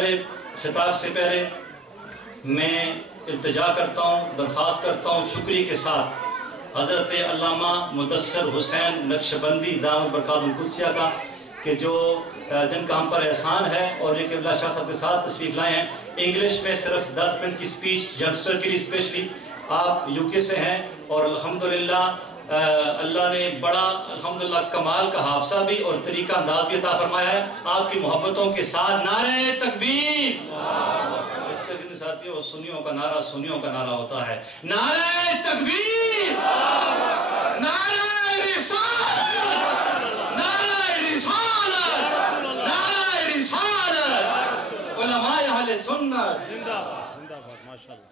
खिताब से पहले मैं इल्तिजा करता हूँ, दरख्वास्त करता हूँ शुक्रिया के साथ हज़रत अल्लामा मुदस्सिर हुसैन नक्शबंदी दामद बरकातुहुल कुद्सिया का कि जो जिनका हम पर एहसान है और एक अब्दुल्ला शाह साहब के साथ तशरीफ़ लाए हैं। इंग्लिश में सिर्फ 10 मिनट की स्पीच यंगस्टर के लिए स्पेशली। आप यूके से हैं और अल्हम्दुलिल्लाह अल्लाह ने बड़ा अल्हम्दुलिल्लाह कमाल का हाफसा भी और तरीका अंदाज भी अता फरमाया है। आपकी मोहब्बतों के साथ नारे तकबीर। साथियों, सुन्नियों का नारा सुन्नियों का नारा होता है, नारे तकबीर, नारे रिसालत, नारे रिसालत, नारे रिसालत, उलमाए अहले सुन्नत जिंदाबाद जिंदाबाद। माशाअल्लाह।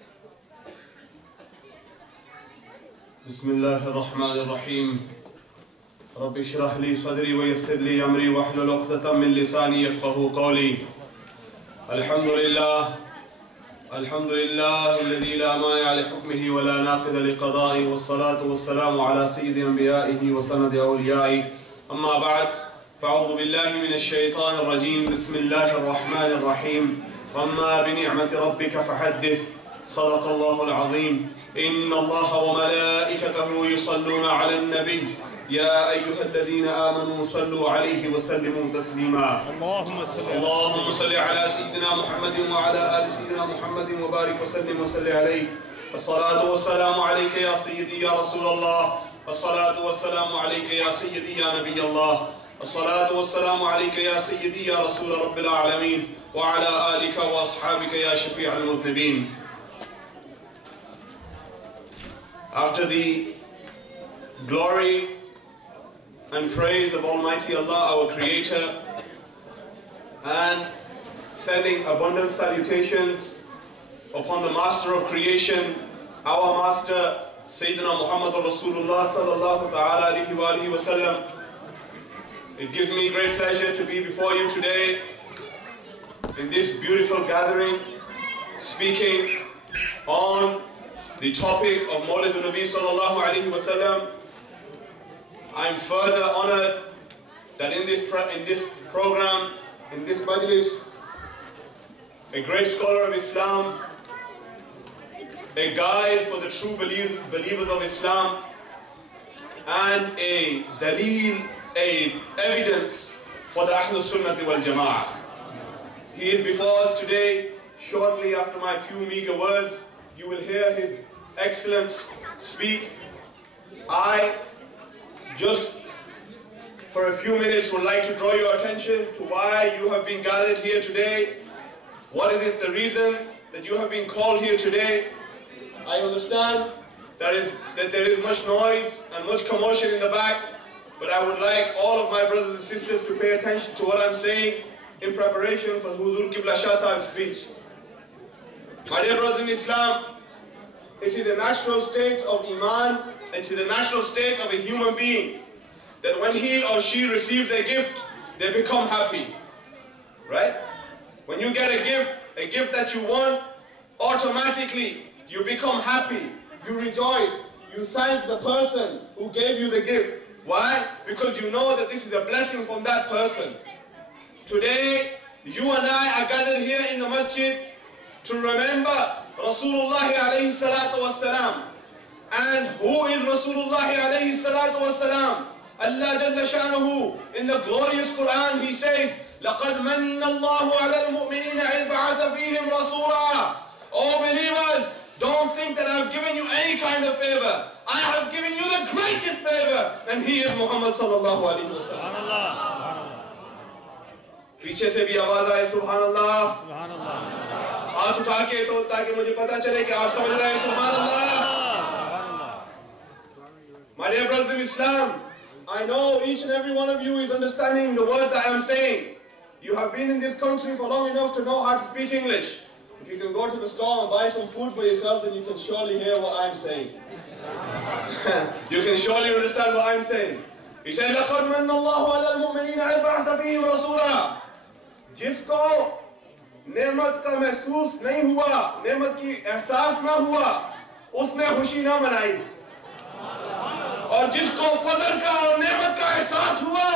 बिस्मिल्लाहिर्रहमानिर्रहीम। रब्बि इश्रह ली सदरी व यस्सिर ली अमरी वहलुल उक़दतम मिन लिसानी यफ़क़हू क़ौली। अल्हम्दुलिल्लाह अल्हम्दुलिल्लाहिल्लज़ी ला मानिअ लिहुक्मिही व ला नाक़िज़ लिक़ज़ाइही वस्सलातु वस्सलामु अला सय्यिदि अंबियाइही व सनदि औलियाइही। अम्मा बअद फ़अऊज़ु बिल्लाहि मिनश शैतानिर रजीम। बिस्मिल्लाहिर्रहमानिर्रहीम। वम्मा बिनिअमति रब्बिका फ़हद्दिस। सदक़ल्लाहुल अज़ीम। इन्नल्लाह व मलाइकतहु युसल्लूना अलन नबी या अय्युहल्लज़ीना आमनू सल्लू अलैहि व सल्लिमू तस्लीमा। अल्लाहुम्मा सल्लि अला सय्यिदिना मुहम्मदिन व अला आलि सय्यिदिना मुहम्मदिन व बारिक व सल्लिम व सल्लि अलैहि। अस्सलातु वस्सलामु अलैका या सय्यिदी या रसूलल्लाह। अस्सलातु वस्सलामु अलैका या सय्यिदी या नबियल्लाह। अस्सलातु वस्सलामु अलैका या सय्यिदी या रसूल रब्बिल आलमीन व अला आलिका व अस्हाबिका या शफीअल मुज़निबीन। After the glory and praise of Almighty Allah, our Creator, and sending abundant salutations upon the Master of Creation, our Master, Sayyidina Muhammad Rasulullah sallallahu ta'ala alayhi wa alihi wa sallam. It gives me great pleasure to be before you today in this beautiful gathering, speaking on the topic of Mawlid Nabi sallallahu alayhi wa sallam. I'm further honored that in this program, in this majlis, a great scholar of Islam, a guide for the true believers of Islam, and a daleel, a evidence for the Ahlul Sunnati wal Jama'ah. He is before us today. Shortly after my few meager words, you will hear His Excellence speak. I just for a few minutes would like to draw your attention to why you have been gathered here today. What is it, the reason that you have been called here today? I understand that there is much noise and much commotion in the back, but I would like all of my brothers and sisters to pay attention to what I'm saying in preparation for Huzur Qibla Shah Sahib's speech. My dear brothers in Islam, it is a natural state of Iman, and it is a natural state of a human being that when he or she receives a gift, they become happy. Right? When you get a gift that you want, automatically you become happy, you rejoice, you thank the person who gave you the gift. Why? Because you know that this is a blessing from that person. Today, you and I are gathered here in the masjid to remember Rasulullah alayhi salatu wassalam. And who is Rasulullah alayhi salatu wassalam? Allah Jalla Shanuhu, in the glorious Quran, He says, لَقَدْ مَنَّ اللَّهُ عَلَى الْمُؤْمِنِينَ إِذْ بَعَثَ فِيهِمْ رَسُولًا. Oh believers, don't think that I've given you any kind of favor. I have given you the greatest favor, and He is Muhammad sallallahu alayhi wa sallam. पीछे से भी आवाज आए सुभान अल्लाह, हाथ उठा के तो ताकि मुझे पता चले कि आप समझ रहे हैं सुभान अल्लाह। My dear brothers in Islam, I know each and every one of you is understanding the words I am saying. You have been in this country for long enough to know how to speak English. If you can go to the store and buy some food for yourself, then you can surely hear what I am saying. You can surely understand what I am saying. He said, لَقَدْ مَنَّ اللَّهُ عَلَى الْمُؤْمِنِينَ إِذْ بَعَثَ فِيهِمْ رَسُولًا. जिसको नेमत का महसूस नहीं हुआ, नेमत की एहसास ना हुआ, उसने खुशी ना मनाई, और जिसको फजल का और नेमत का एहसास हुआ,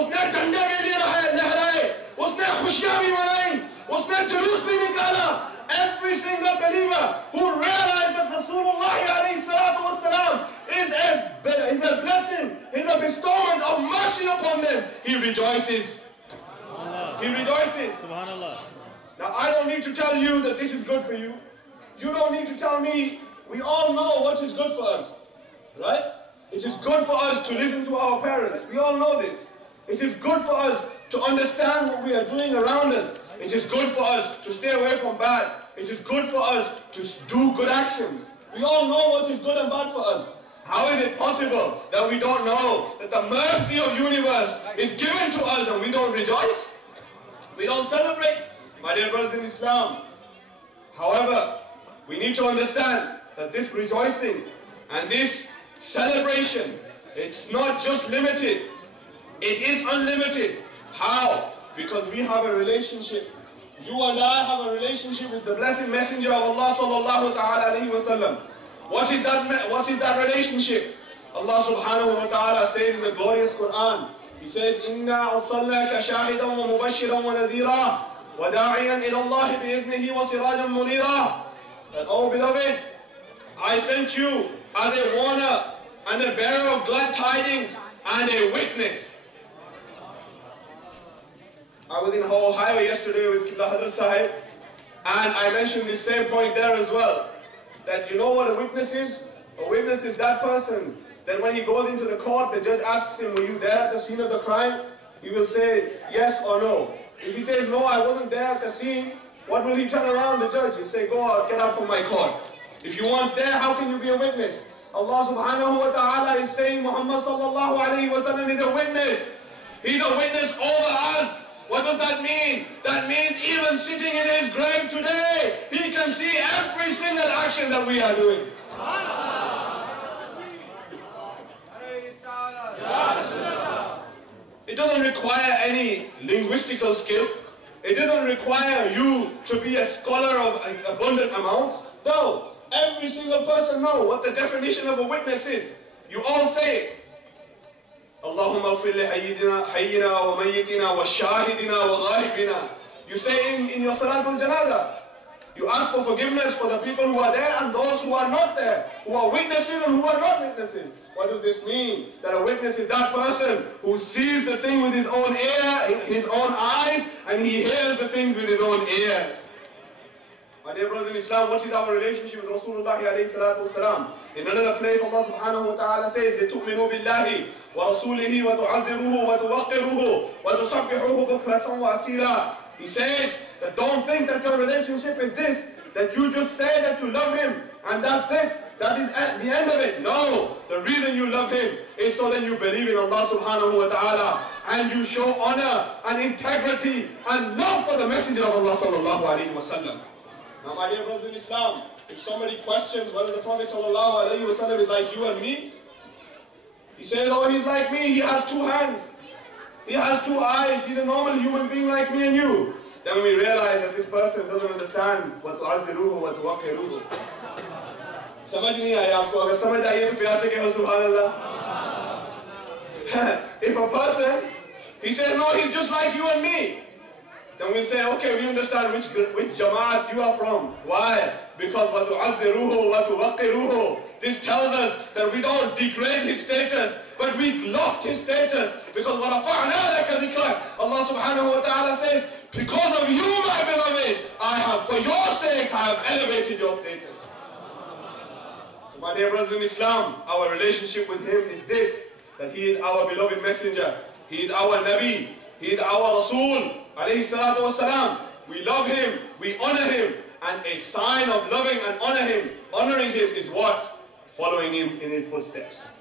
उसने झंडे के लिए लहराए, उसने खुशियां भी मनाई, उसने जुलूस भी निकाला. Every single believer who realized that Rasulullah alayhi salatu wassalam is a blessing, is a bestowment of mercy upon them, he rejoices. He rejoices. Subhanallah. Now I don't need to tell you that this is good for you. You don't need to tell me. We all know what is good for us, right? It is good for us to listen to our parents. We all know this. It is good for us to understand what we are doing around us. It is good for us to stay away from bad. It is good for us to do good actions. We all know what is good and bad for us. How is it possible that we don't know that the mercy of universe is given to us and we don't rejoice? We don't celebrate? My dear brothers in Islam, however, we need to understand that this rejoicing and this celebration, it's not just limited, it is unlimited. How? Because we have a relationship. You and I have a relationship with the blessed messenger of Allah sallallahu ta'ala alayhi wa sallam. What is that relationship? Allah subhanahu wa ta'ala says in the glorious Quran, He says, إِنَّا أَرْسَلْنَاكَ شَاهِدًا وَمُبَشِّرًا وَنَذِيرًا وَدَاعِيًا إِلَى اللَّهِ بِإِذْنِهِ وَسِرَاجًا مُنِيرًا. And oh beloved, I sent you as a warner and a bearer of glad tidings and a witness. I was in Ohio yesterday with Qibla Hadrat Sahib, and I mentioned this same point there as well. That you know what a witness is? A witness is that person that when he goes into the court, the judge asks him, were you there at the scene of the crime? He will say yes or no. If he says no, I wasn't there at the scene, what will he turn around the judge? He'll say, go out, get out from my court. If you weren't there, how can you be a witness? Allah subhanahu wa ta'ala is saying Muhammad sallallahu alayhi wa sallam is a witness. He's a witness over us. What does that mean? That means even sitting in his grave today, he can see every single action that we are doing. It doesn't require any linguistical skill. It doesn't require you to be a scholar of abundant amounts. No, every single person knows what the definition of a witness is. You all say it. Allahumma ighfir li hayyina wa mayyitina wa shahidina wa ghaibina. You say in your salatul janaza. You ask for forgiveness for the people who are there and those who are not there, who are witnesses and who are not witnesses. What does this mean? That a witness is that person who sees the thing with his own ear, his own eyes, and he hears the things with his own ears. My dear brothers in Islam, what is our relationship with Rasulullah alayhi salatu wasalam? In another place, Allah subhanahu wa ta'ala says, لِتُؤْمِنُوا بِاللَّهِ وَرَسُولِهِ وَتُعَزِّرُوهُ وَتُوَقِّرُوهُ وَتُسَبِّحُوهُ بُكْرَةً وَأَصِيلًا. He says that don't think that your relationship is this, that you just say that you love him and that's it. That is at the end of it. No, the reason you love him is so that you believe in Allah subhanahu wa ta'ala and you show honor and integrity and love for the messenger of Allah sallallahu alayhi wa sallam. Now my dear brothers in Islam, if somebody questions whether the Prophet sallallahu alayhi wa sallam is like you and me, he says, oh, he's like me, he has two hands, he has two eyes, he's a normal human being like me and you. Then we realize that this person doesn't understand وَتُعَزِّرُوهُ وَتُوَقِّرُوهُ. समझ नहीं आया आपको? अगर समझ आइए तो प्यार से कहो सुभान अल्लाह. If a person, he says, no, he's just like you and me, then we say, okay, we understand which Jamaat you are from. Why? Because وَتُعَزِّرُوهُ وَتُوَقِّرُوهُ. This tells us that we don't degrade his status, but we loft his status. Because وَرَفَعْنَا لَكَ ذِكْرَكَ. Allah subhanahu wa ta'ala says, because of you, my beloved, for your sake, I have elevated your status. So my dear brothers in Islam, our relationship with him is this, that he is our beloved messenger, he is our Nabi, he is our Rasul, alayhi salatu wasalam. We love him, we honor him, and a sign of loving and honoring him is what? Following him in his footsteps.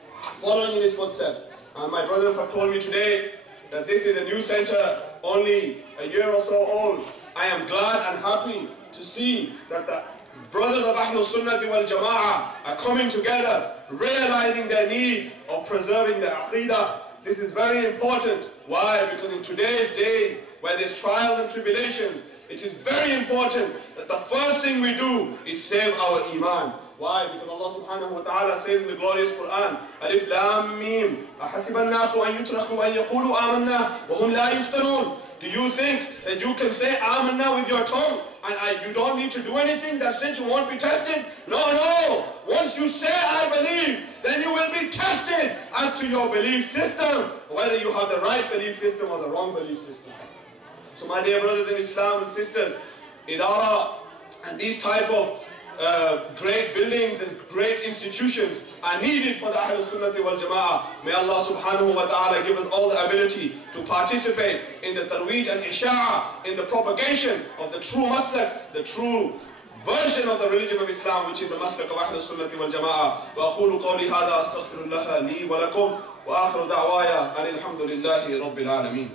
Following in his footsteps. And my brothers have told me today that this is a new center, only a year or so old. I am glad and happy to see that the brothers of Ahlul Sunnati wal Jama'ah are coming together, realizing their need of preserving the Aqidah. This is very important. Why? Because in today's day, where there's trials and tribulations, it is very important that the first thing we do is save our Iman. Why? Because Allah subhanahu wa ta'ala says in the glorious Quran, Alif Lam Mim, أَحَسِبَ النَّاسُ أَن يُتْرَكُوا أَن يَقُولُوا آمَنَّا وَهُمْ لَا يُفْتَنُونَ. Do you think that you can say Amanna with your tongue and you don't need to do anything? That's it, you won't be tested? No, no. Once you say I believe, then you will be tested as to your belief system, whether you have the right belief system or the wrong belief system. So my dear brothers in Islam and sisters, Idara and these type of great buildings and great institutions are needed for the Ahlul Sunnati wal Jama'ah. May Allah subhanahu wa ta'ala give us all the ability to participate in the tarweej and isha'ah, in the propagation of the true maslak, the true version of the religion of Islam, which is the maslak of Ahlul Sunnati wal Jama'ah. Wa aqulu qawli hadha astaghfirullah li wa lakum wa akhiru da'waya alhamdulillahi rabbil alameen.